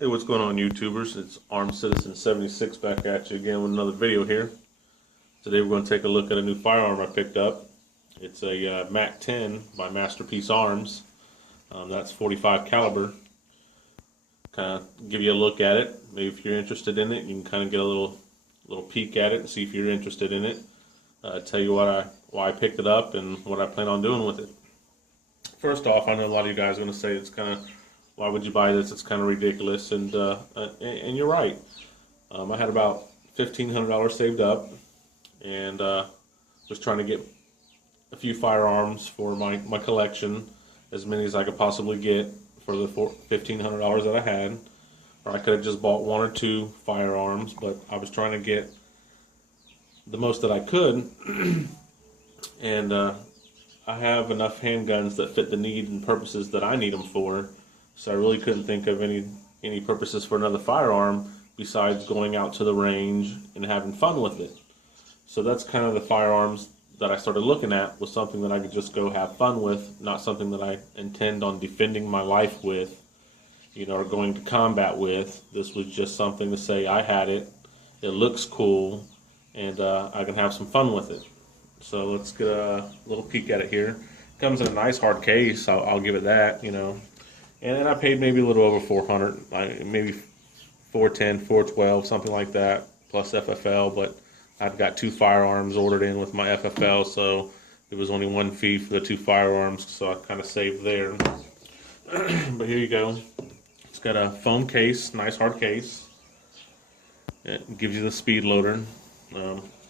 Hey, what's going on, YouTubers? It's Armed Citizen 76 back at you again with another video here. Today we're going to take a look at a new firearm I picked up. It's a Mac10 by Masterpiece Arms. That's 45 caliber. Kind of give you a look at it. Maybe if you're interested in it, you can kind of get a little peek at it and see if you're interested in it. Tell you why I picked it up and what I plan on doing with it. First off, I know a lot of you guys are going to say it's kind of, why would you buy this? It's kind of ridiculous, and you're right. I had about $1,500 saved up, and was trying to get a few firearms for my collection, as many as I could possibly get for the $1,500 that I had. Or I could have just bought one or two firearms, but I was trying to get the most that I could, and I have enough handguns that fit the need and purposes that I need them for. So I really couldn't think of any purposes for another firearm besides going out to the range and having fun with it. So that's kind of the firearms that I started looking at, was something that I could just go have fun with, not something that I intend on defending my life with, or going to combat with. This was just something to say I had it, it looks cool, and I can have some fun with it. So let's get a little peek at it here. Comes in a nice hard case, I'll give it that, And I paid maybe a little over $400, maybe $410, $412, something like that, plus FFL. But I've got two firearms ordered in with my FFL, so it was only one fee for the two firearms, so I kind of saved there. But here you go. It's got a foam case, nice hard case. It gives you the speed loader.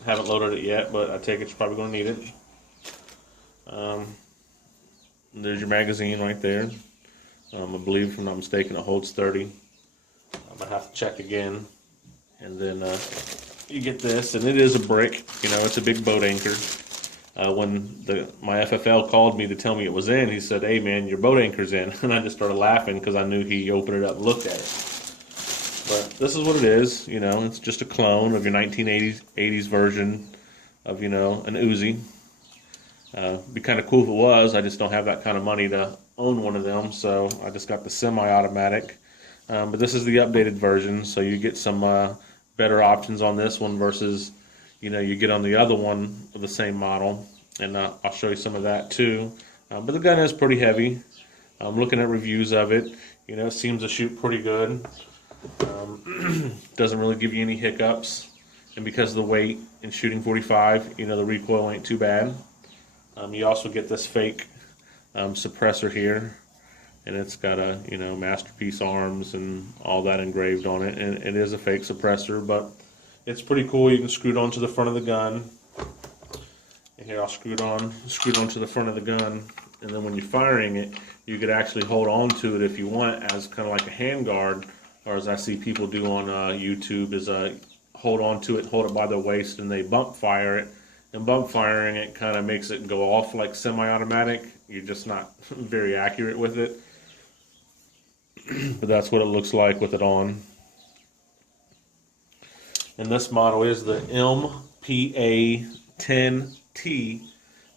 Haven't loaded it yet, but I take it you're probably going to need it. There's your magazine right there. I believe, if I'm not mistaken, it holds 30. I'm going to have to check again. And then you get this, and it is a brick. It's a big boat anchor. When my FFL called me to tell me it was in, he said, "Hey man, your boat anchor's in." And I just started laughing because I knew he opened it up and looked at it. But this is what it is. It's just a clone of your 1980s version of, an Uzi. Be kind of cool if it was. I just don't have that kind of money to own one of them, so I just got the semi-automatic. But this is the updated version, so you get some better options on this one versus you get on the other one of the same model, and I'll show you some of that too. But the gun is pretty heavy. I'm looking at reviews of it. It seems to shoot pretty good. Doesn't really give you any hiccups, and because of the weight and shooting 45, the recoil ain't too bad. You also get this fake suppressor here, and it's got a Masterpiece Arms and all that engraved on it, and it is a fake suppressor, but it's pretty cool. You can screw it onto the front of the gun, and here I'll screw it onto the front of the gun, and then when you're firing it, you could actually hold on to it if you want as kind of like a hand guard, or as I see people do on YouTube, is hold on to it, hold it by the waist, and they bump fire it. And bump firing it kind of makes it go off like semi-automatic. You're just not very accurate with it. But that's what it looks like with it on. And this model is the MPA10T.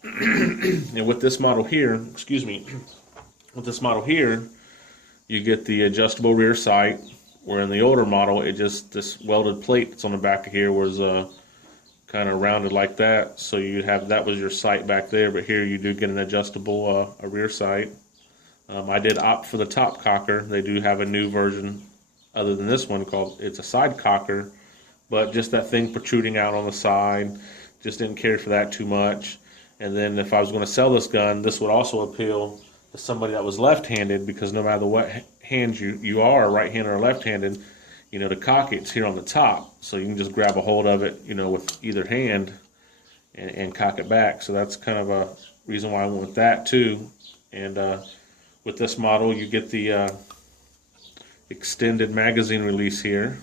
And with this model here, you get the adjustable rear sight, where in the older model, this welded plate that's on the back of here was kind of rounded like that, so that was your sight back there, but here you do get an adjustable rear sight. I did opt for the top cocker. They do have a new version other than this one it's a side cocker, but just that thing protruding out on the side, just didn't care for that too much. And then if I was going to sell this gun, this would also appeal to somebody that was left-handed, because no matter what hand you are, right-handed or left-handed, to cock it's here on the top, so you can just grab a hold of it, with either hand and cock it back. So that's kind of a reason why I went with that too. And with this model, you get the extended magazine release here.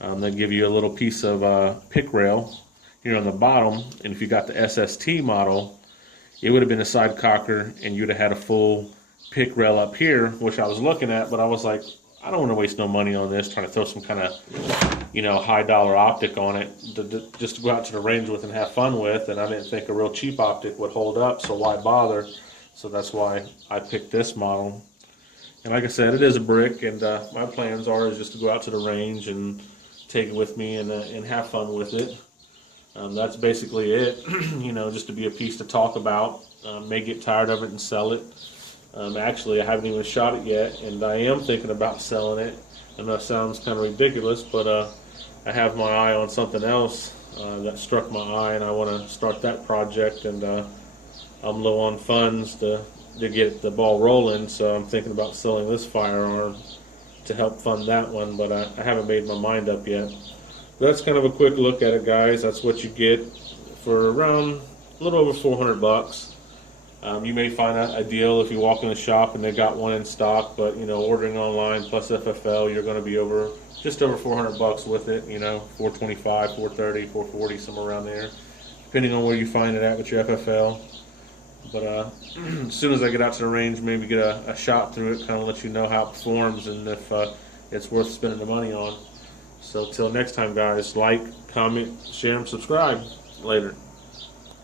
They give you a little piece of pick rail here on the bottom, and if you got the SST model, it would have been a side cocker, and you'd have had a full pick rail up here, which I was looking at, but I was like, I don't want to waste no money on this, trying to throw some kind of, high dollar optic on it just to go out to the range with and have fun with, and I didn't think a real cheap optic would hold up, so why bother? So that's why I picked this model. And like I said, it is a brick, and my plans are just to go out to the range and take it with me and have fun with it. That's basically it. You know, just to be a piece to talk about. May get tired of it and sell it. Actually, I haven't even shot it yet, and I am thinking about selling it. I know it sounds kind of ridiculous, but I have my eye on something else that struck my eye, and I want to start that project, and I'm low on funds to get the ball rolling, so I'm thinking about selling this firearm to help fund that one, but I haven't made my mind up yet. That's kind of a quick look at it, guys. That's what you get for around a little over 400 bucks. You may find a deal if you walk in the shop and they got one in stock, but you know, ordering online plus FFL, you're going to be just over 400 bucks with it. You know, 425, 430, 440, somewhere around there, depending on where you find it at with your FFL. But as soon as I get out to the range, maybe get a shot through it, kind of let you know how it performs and if it's worth spending the money on. So till next time, guys, like, comment, share, and subscribe. Later.